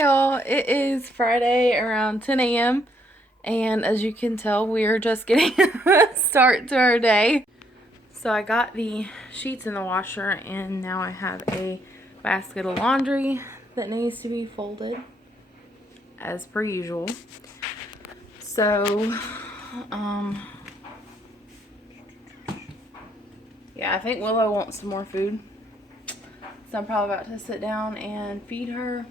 y'all, it is Friday around 10 a.m. and as you can tell, we are just getting a start to our day. So I got the sheets in the washer and now I have a basket of laundry that needs to be folded as per usual. So, yeah, I think Willow wants some more food. So I'm probably about to sit down and feed her.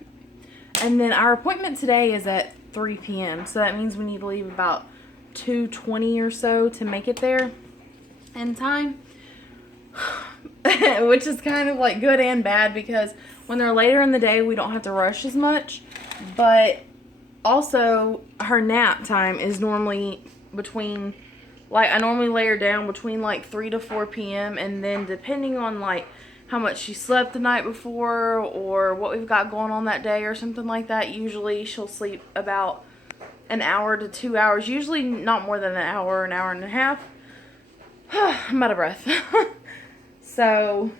And then our appointment today is at 3 p.m. So that means we need to leave about 2:20 or so to make it there in time. Which is kind of like good and bad because when they're later in the day, we don't have to rush as much. But also, her nap time is normally between, like, I normally lay her down between like 3 to 4 p.m. And then depending on like how much she slept the night before or what we've got going on that day or something like that, usually she'll sleep about an hour to 2 hours, usually not more than an hour and a half. I'm out of breath. So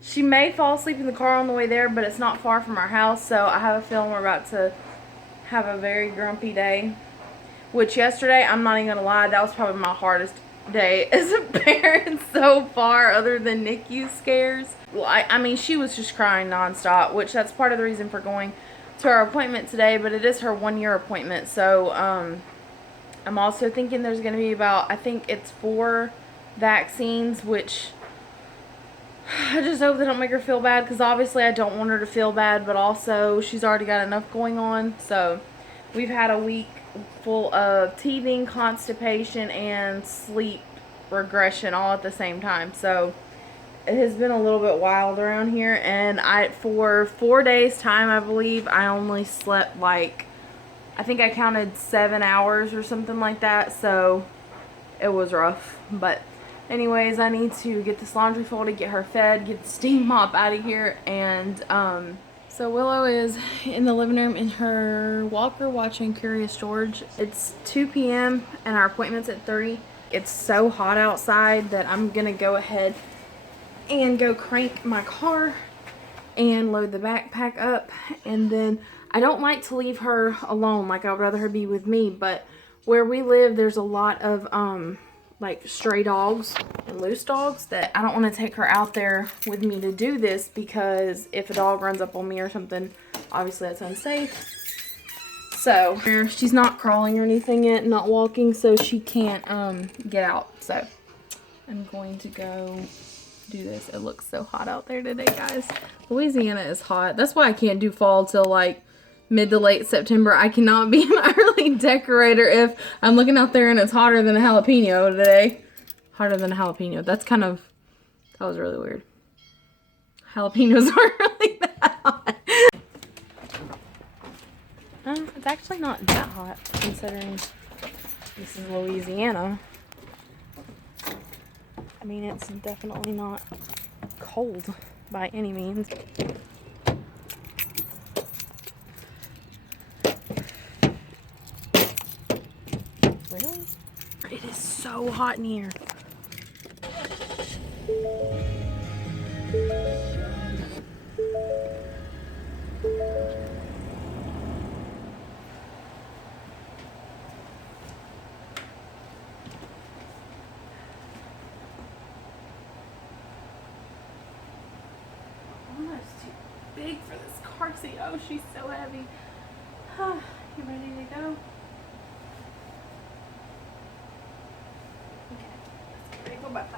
she may fall asleep in the car on the way there, but it's not far from our house, so I have a feeling we're about to have a very grumpy day. Which yesterday, I'm not even gonna lie, that was probably my hardest day as a parent so far, other than NICU scares. I mean, she was just crying nonstop, which that's part of the reason for going to our appointment today, but it is her 1-year appointment. So I'm also thinking there's going to be about, I think it's 4 vaccines, which I just hope they don't make her feel bad, because obviously I don't want her to feel bad, but also she's already got enough going on. So we've had a week full of teething, constipation, and sleep regression all at the same time. So it has been a little bit wild around here, and for 4 days time, I believe, I only slept like, I think I counted 7 hours or something like that. So it was rough. But anyways, I need to get this laundry folded, get her fed, get the steam mop out of here, and so Willow is in the living room in her walker watching Curious George. It's 2 p.m. and our appointment's at 3. It's so hot outside that I'm gonna go ahead and go crank my car and load the backpack up. And then I don't like to leave her alone, like I would rather her be with me, but where we live there's a lot of like stray dogs and loose dogs that I don't want to take her out there with me to do this, because if a dog runs up on me or something, obviously that's unsafe. So she's not crawling or anything yet, not walking, so she can't get out. So I'm going to go do this. It looks so hot out there today, guys. Louisiana is hot. That's why I can't do fall till like mid to late September. I cannot be an early decorator if I'm looking out there and it's hotter than a jalapeno today. Hotter than a jalapeno. That was really weird. Jalapenos aren't really that hot. It's actually not that hot considering this is Louisiana. I mean, it's definitely not cold by any means. Really? It is so hot in here. Almost too big for this car seat. Oh, she's so heavy. You ready to go? Go back.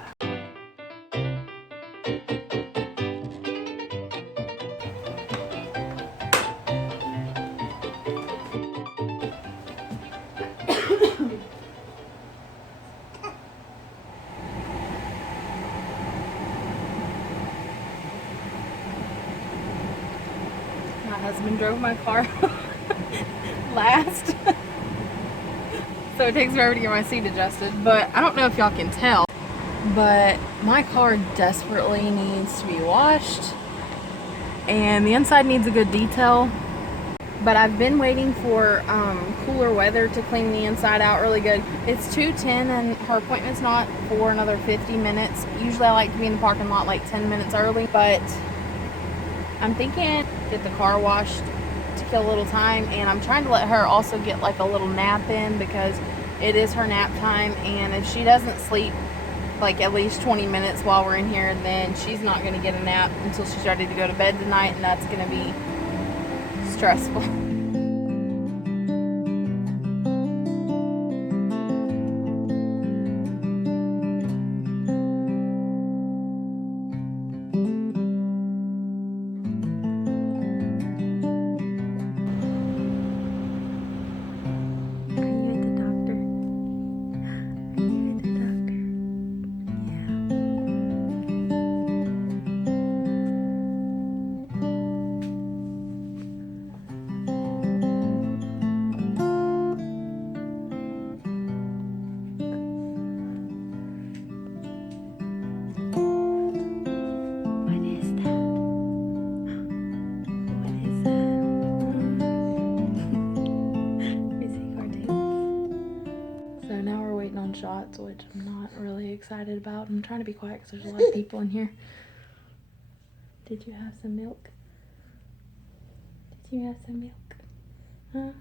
My husband drove my car last. So it takes forever to get my seat adjusted, but I don't know if y'all can tell, but my car desperately needs to be washed and the inside needs a good detail. But I've been waiting for cooler weather to clean the inside out really good. It's 2:10 and her appointment's not for another 50 minutes. Usually I like to be in the parking lot like 10 minutes early, but I'm thinking get the car washed to kill a little time, and I'm trying to let her also get like a little nap in because it is her nap time, and if she doesn't sleep like at least 20 minutes while we're in here, then she's not going to get a nap until she's ready to go to bed tonight, and that's going to be stressful. Shots, which I'm not really excited about. I'm trying to be quiet because there's a lot of people in here. Did you have some milk? Did you have some milk? Huh?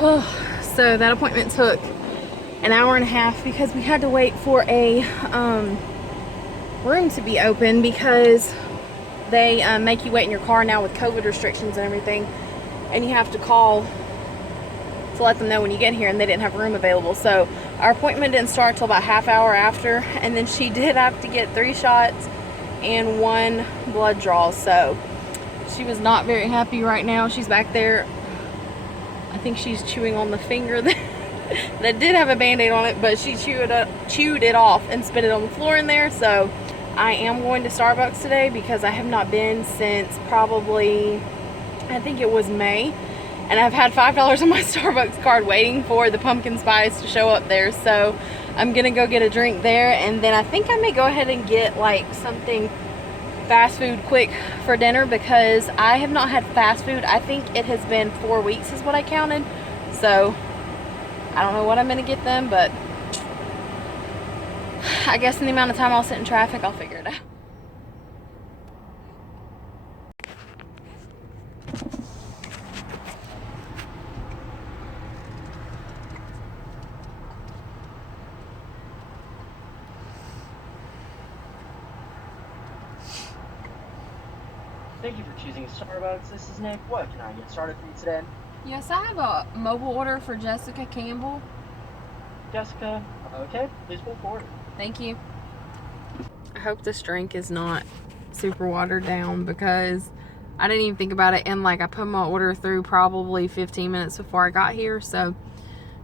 Oh, so that appointment took an hour and a half because we had to wait for a room to be open because they make you wait in your car now with COVID restrictions and everything, and you have to call to let them know when you get here, and they didn't have a room available. So our appointment didn't start till about half hour after, and then she did have to get 3 shots and 1 blood draw. So she was not very happy right now. She's back there. I think she's chewing on the finger that did have a band-aid on it, but she chewed it off and spit it on the floor in there. So I am going to Starbucks today because I have not been since probably, I think it was May, and I've had $5 on my Starbucks card waiting for the pumpkin spice to show up there. So I'm gonna go get a drink there, and then I think I may go ahead and get like something fast food quick for dinner because I have not had fast food. I think it has been 4 weeks is what I counted. So I don't know what I'm gonna get them, but I guess in the amount of time I'll sit in traffic, I'll figure it out. Thank you for choosing Starbucks. This is Nick. What can I get started for you today? Yes, I have a mobile order for Jessica Campbell. Jessica, okay, please pull forward. Thank you. I hope this drink is not super watered down because I didn't even think about it, and like I put my order through probably 15 minutes before I got here, so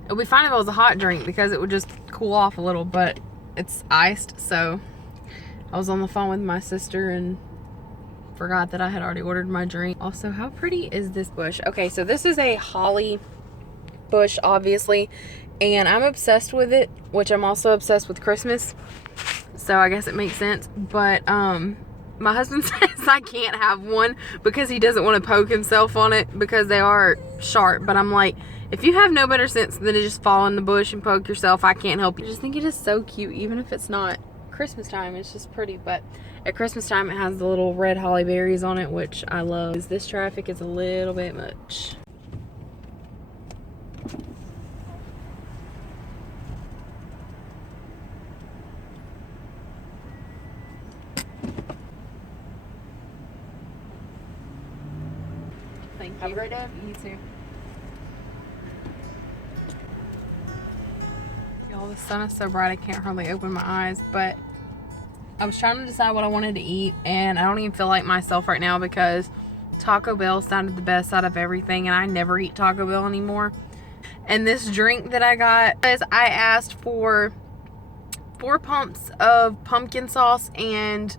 it would be fine if it was a hot drink because it would just cool off a little, but it's iced. So I was on the phone with my sister and forgot that I had already ordered my drink. Also, how pretty is this bush? Okay, so this is a holly bush, obviously, and I'm obsessed with it, which I'm also obsessed with Christmas, so I guess it makes sense. But my husband says I can't have one because he doesn't want to poke himself on it because they are sharp. But I'm like, if you have no better sense than to just fall in the bush and poke yourself, I can't help you. I just think it is so cute, even if it's not Christmas time. It's just pretty. But at Christmas time it has the little red holly berries on it, which I love. This traffic is a little bit much. Thank you. Have a great day. You too. Y'all, the sun is so bright I can't hardly open my eyes, but I was trying to decide what I wanted to eat, and I don't even feel like myself right now because Taco Bell sounded the best out of everything, and I never eat Taco Bell anymore. And this drink that I got is, I asked for 4 pumps of pumpkin sauce and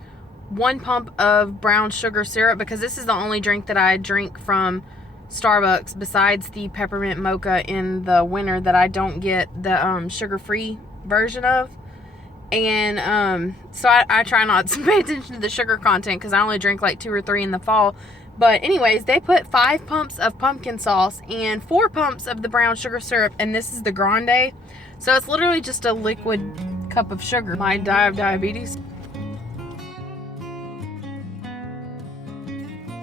1 pump of brown sugar syrup because this is the only drink that I drink from Starbucks besides the peppermint mocha in the winter that I don't get the sugar-free version of. And so I try not to pay attention to the sugar content because I only drink like 2 or 3 in the fall. But anyways, they put 5 pumps of pumpkin sauce and 4 pumps of the brown sugar syrup, and this is the grande. So it's literally just a liquid cup of sugar. Might die of diabetes.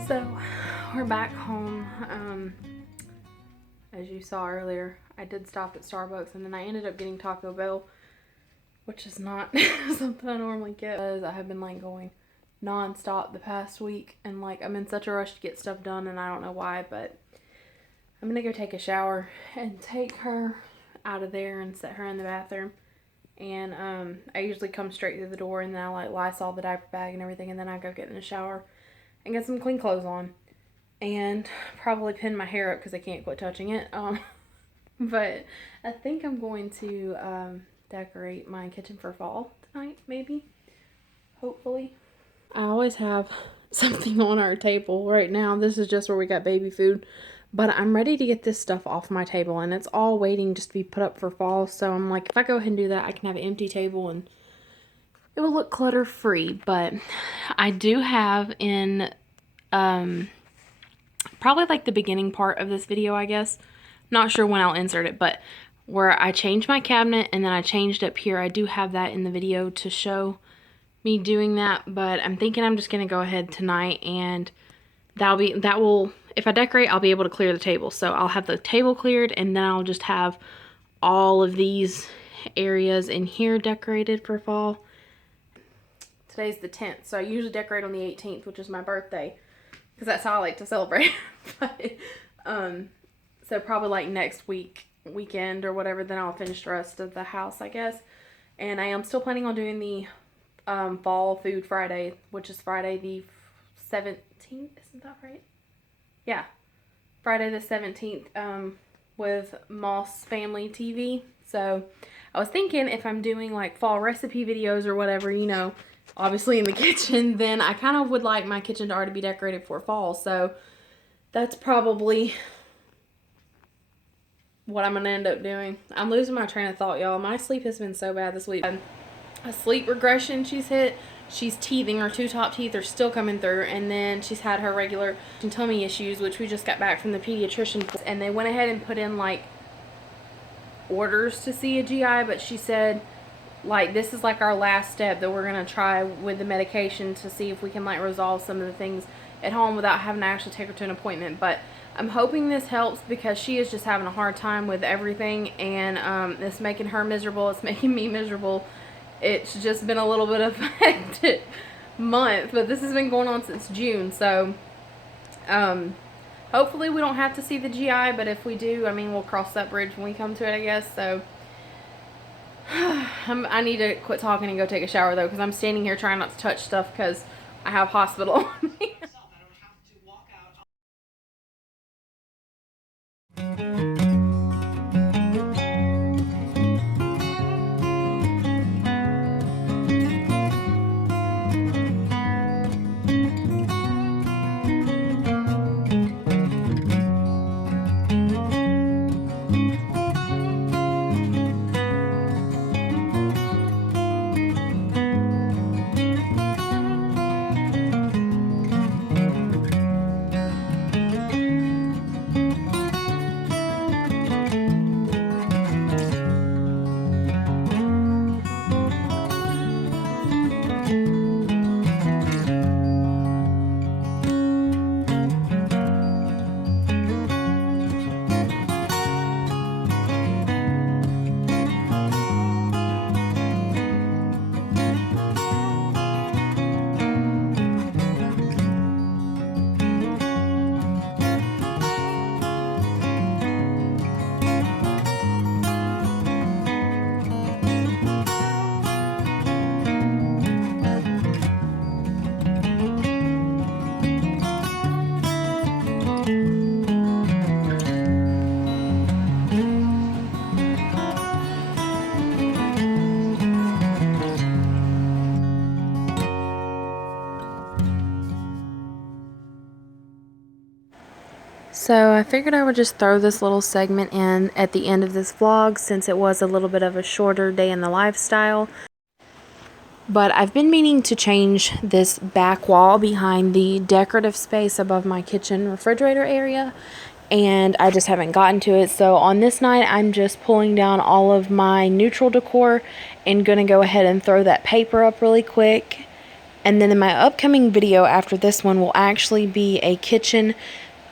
So we're back home. As you saw earlier, I did stop at Starbucks and then I ended up getting Taco Bell, which is not something I normally get because I have been like going non-stop the past week and like I'm in such a rush to get stuff done and I don't know why, but I'm gonna go take a shower and take her out of there and set her in the bathroom. And I usually come straight through the door and then I like Lysol the diaper bag and everything and then I go get in the shower and get some clean clothes on and probably pin my hair up because I can't quit touching it. But I think I'm going to decorate my kitchen for fall tonight, maybe, hopefully. I always have something on our table. Right now, this is just where we got baby food, but I'm ready to get this stuff off my table and it's all waiting just to be put up for fall. So I'm like, if I go ahead and do that, I can have an empty table and it will look clutter free. But I do have in probably like the beginning part of this video, I guess. Not sure when I'll insert it, but where I changed my cabinet and then I changed up here. I do have that in the video to show me doing that, but I'm thinking I'm just going to go ahead tonight and that will, if I decorate, I'll be able to clear the table. So I'll have the table cleared and then I'll just have all of these areas in here decorated for fall. Today's the 10th, so I usually decorate on the 18th, which is my birthday, because that's how I like to celebrate. But, so probably like next weekend or whatever, then I'll finish the rest of the house, I guess. And I am still planning on doing the Fall Food Friday, which is Friday the 17th. Isn't that right? Yeah. Friday the 17th with Moss Family TV. So I was thinking if I'm doing like fall recipe videos or whatever, you know, obviously in the kitchen, then I kind of would like my kitchen to already be decorated for fall. So that's probably what I'm going to end up doing. I'm losing my train of thought, y'all. My sleep has been so bad this week. A sleep regression she's hit. She's teething. Her two top teeth are still coming through. And then she's had her regular tummy issues, which we just got back from the pediatrician. And they went ahead and put in, like, orders to see a GI. But she said, like, this is, like, our last step that we're going to try with the medication to see if we can, like, resolve some of the things at home without having to actually take her to an appointment. But I'm hoping this helps because she is just having a hard time with everything. And it's making her miserable. It's making me miserable. It's just been a little bit of a hectic month, but this has been going on since June, so hopefully we don't have to see the GI, but if we do, I mean, we'll cross that bridge when we come to it, I guess. So I need to quit talking and go take a shower, though, because I'm standing here trying not to touch stuff because I have hospital on me. So I figured I would just throw this little segment in at the end of this vlog since it was a little bit of a shorter day in the lifestyle. But I've been meaning to change this back wall behind the decorative space above my kitchen refrigerator area, and I just haven't gotten to it. So on this night, I'm just pulling down all of my neutral decor and gonna go ahead and throw that paper up really quick. And then in my upcoming video after this one will actually be a kitchen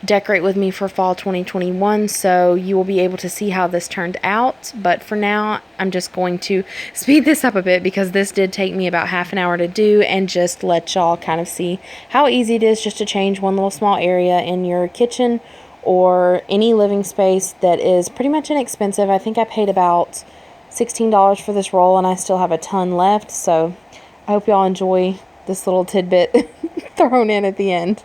decorate with me for fall 2021, so you will be able to see how this turned out. But for now, I'm just going to speed this up a bit because this did take me about half an hour to do, and just let y'all kind of see how easy it is just to change one little small area in your kitchen or any living space that is pretty much inexpensive. I think I paid about $16 for this roll, and I still have a ton left, so I hope y'all enjoy this little tidbit thrown in at the end.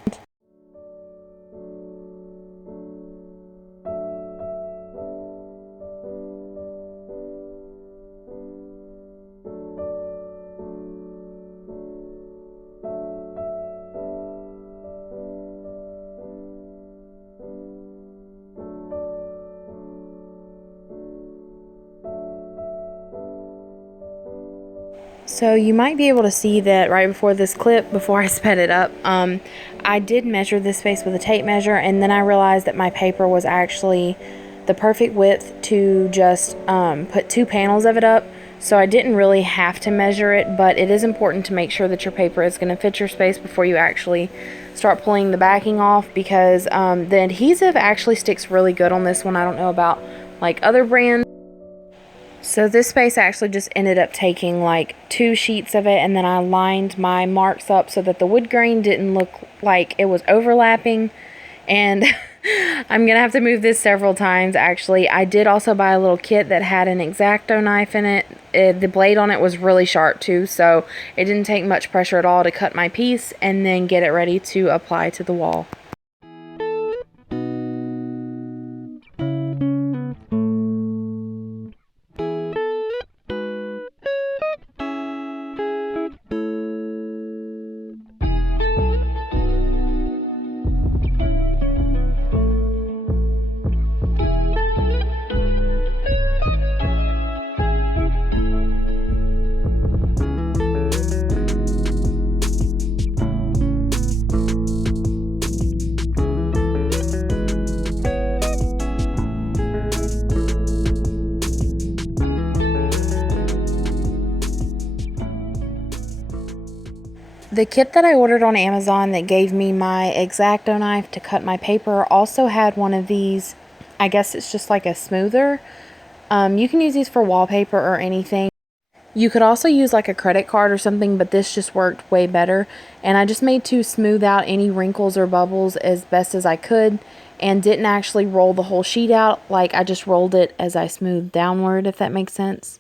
So you might be able to see that right before this clip, before I sped it up, I did measure this space with a tape measure, and then I realized that my paper was actually the perfect width to just put 2 panels of it up. So I didn't really have to measure it, but it is important to make sure that your paper is going to fit your space before you actually start pulling the backing off, because the adhesive actually sticks really good on this one. I don't know about like other brands. So this space actually just ended up taking like 2 sheets of it, and then I lined my marks up so that the wood grain didn't look like it was overlapping. And I'm gonna have to move this several times actually. I did also buy a little kit that had an X-Acto knife in it. The blade on it was really sharp too, so it didn't take much pressure at all to cut my piece and then get it ready to apply to the wall. The kit that I ordered on Amazon that gave me my X-Acto knife to cut my paper also had one of these. I guess it's just like a smoother. You can use these for wallpaper or anything. You could also use like a credit card or something, but this just worked way better. And I just made to smooth out any wrinkles or bubbles as best as I could, and didn't actually roll the whole sheet out. Like, I just rolled it as I smoothed downward, if that makes sense.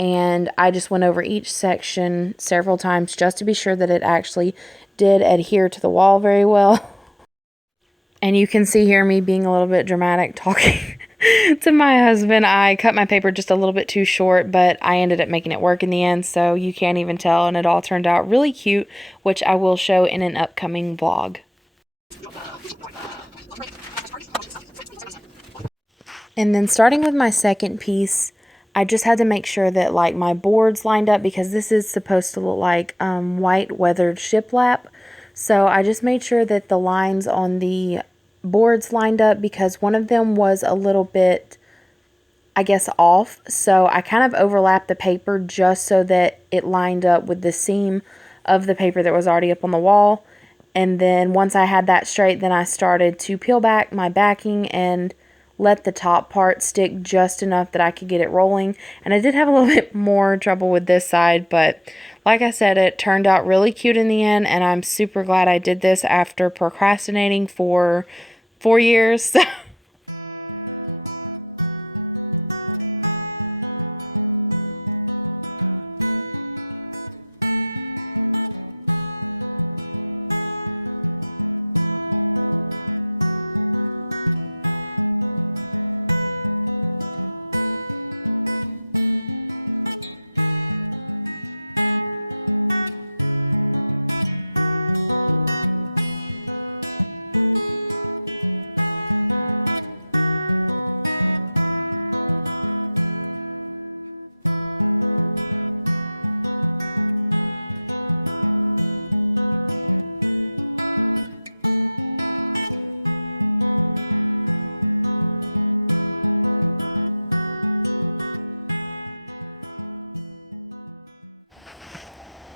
And I just went over each section several times just to be sure that it actually did adhere to the wall very well. And you can see here me being a little bit dramatic talking to my husband. I cut my paper just a little bit too short, but I ended up making it work in the end, so you can't even tell, and it all turned out really cute, which I will show in an upcoming vlog. And then starting with my second piece, I just had to make sure that like my boards lined up, because this is supposed to look like white weathered shiplap. So I just made sure that the lines on the boards lined up, because one of them was a little bit, I guess, off. So I kind of overlapped the paper just so that it lined up with the seam of the paper that was already up on the wall. And then once I had that straight, then I started to peel back my backing and let the top part stick just enough that I could get it rolling. And I did have a little bit more trouble with this side, but like I said, it turned out really cute in the end, and I'm super glad I did this after procrastinating for 4 years.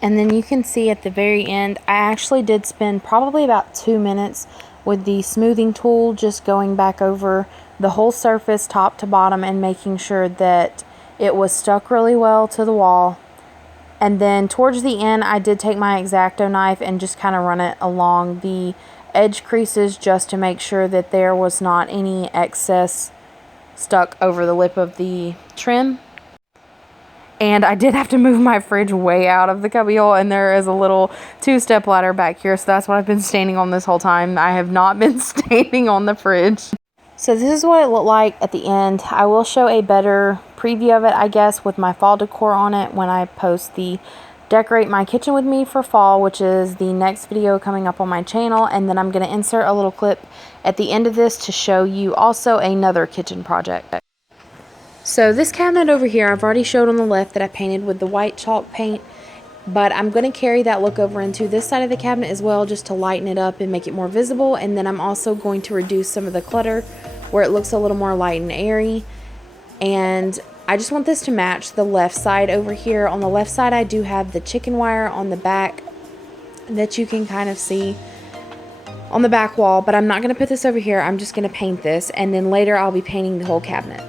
And then you can see at the very end, I actually did spend probably about 2 minutes with the smoothing tool, just going back over the whole surface top to bottom and making sure that it was stuck really well to the wall. And then towards the end, I did take my X-Acto knife and just kind of run it along the edge creases just to make sure that there was not any excess stuck over the lip of the trim. And I did have to move my fridge way out of the cubbyhole, and there is a little 2-step ladder back here, so that's what I've been standing on this whole time. I have not been standing on the fridge. So this is what it looked like at the end. I will show a better preview of it, I guess, with my fall decor on it when I post the Decorate My Kitchen With Me for Fall, which is the next video coming up on my channel. And then I'm going to insert a little clip at the end of this to show you also another kitchen project. So this cabinet over here, I've already showed on the left that I painted with the white chalk paint, but I'm going to carry that look over into this side of the cabinet as well, just to lighten it up and make it more visible. And then I'm also going to reduce some of the clutter where it looks a little more light and airy. And I just want this to match the left side over here. On the left side, I do have the chicken wire on the back that you can kind of see on the back wall, but I'm not going to put this over here. I'm just going to paint this, and then later I'll be painting the whole cabinet.